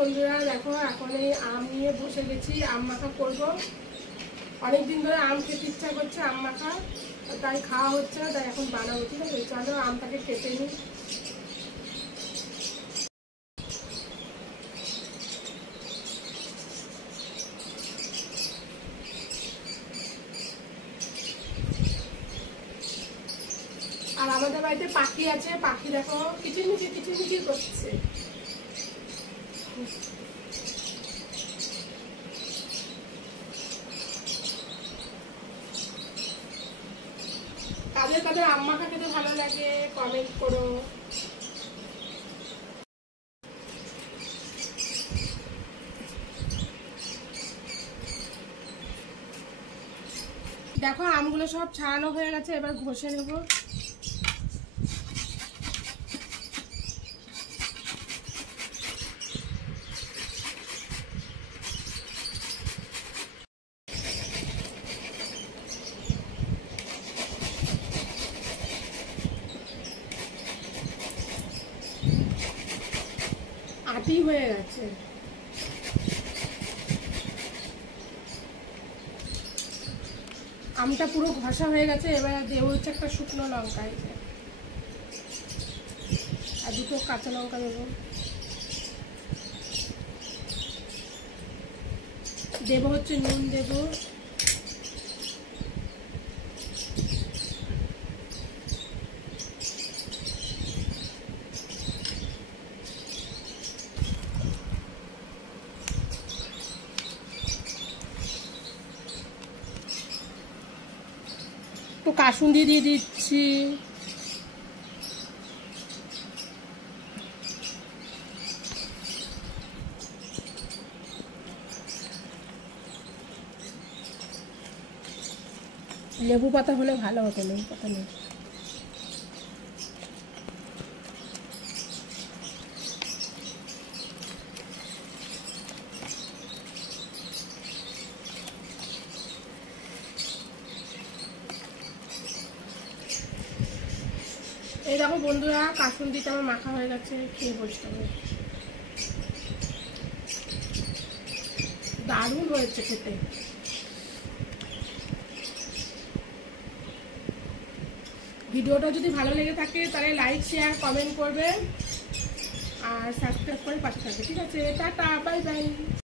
বন্ধুরা দেখো এখন এই আম নিয়ে বসে গেছি, আম মাখা করবো। অনেকদিন ধরে আম খেতে ইচ্ছা করছে, আম মাখা, তাই খাওয়া হচ্ছে না, তাই এখন বানাবো। ঠিক আছে, চলো আমটাকে কেটে নিই। আর আমাদের বাড়িতে পাখি আছে, পাখি দেখো কিচিরমিচির করছে। কাদের কাদের আম মাখা খেতে ভালো লাগে কমেন্ট করো। দেখো আমগুলো সব ছাড়ানো হয়ে গেছে, এবার ঘষে নেবো। আটি হয়ে গেছে। আমটা পুরো ঘষা হয়ে গেছে, এবার দেবো হচ্ছে একটা শুকনো লঙ্কা, আর দুটো কাঁচা লঙ্কা দেবো। দেবো হচ্ছে নুন দেবো, তো কাসুন্দি দিয়ে দিচ্ছি। লেবু পাতা হলে ভালো হতো, লেবু পাতা নেই। এই দেখো বন্ধুরা, কাসুন্দিটা আমার মাখা হয়ে গেছে, খেয়ে বসতে হবে। দারুণ হয়েছে খেতে। ভিডিওটা যদি ভালো লেগে থাকে তাহলে লাইক শেয়ার কমেন্ট করবে আর সাবস্ক্রাইব করে পাশে থাকবে। ঠিক আছে, টাটা, বাই বাই।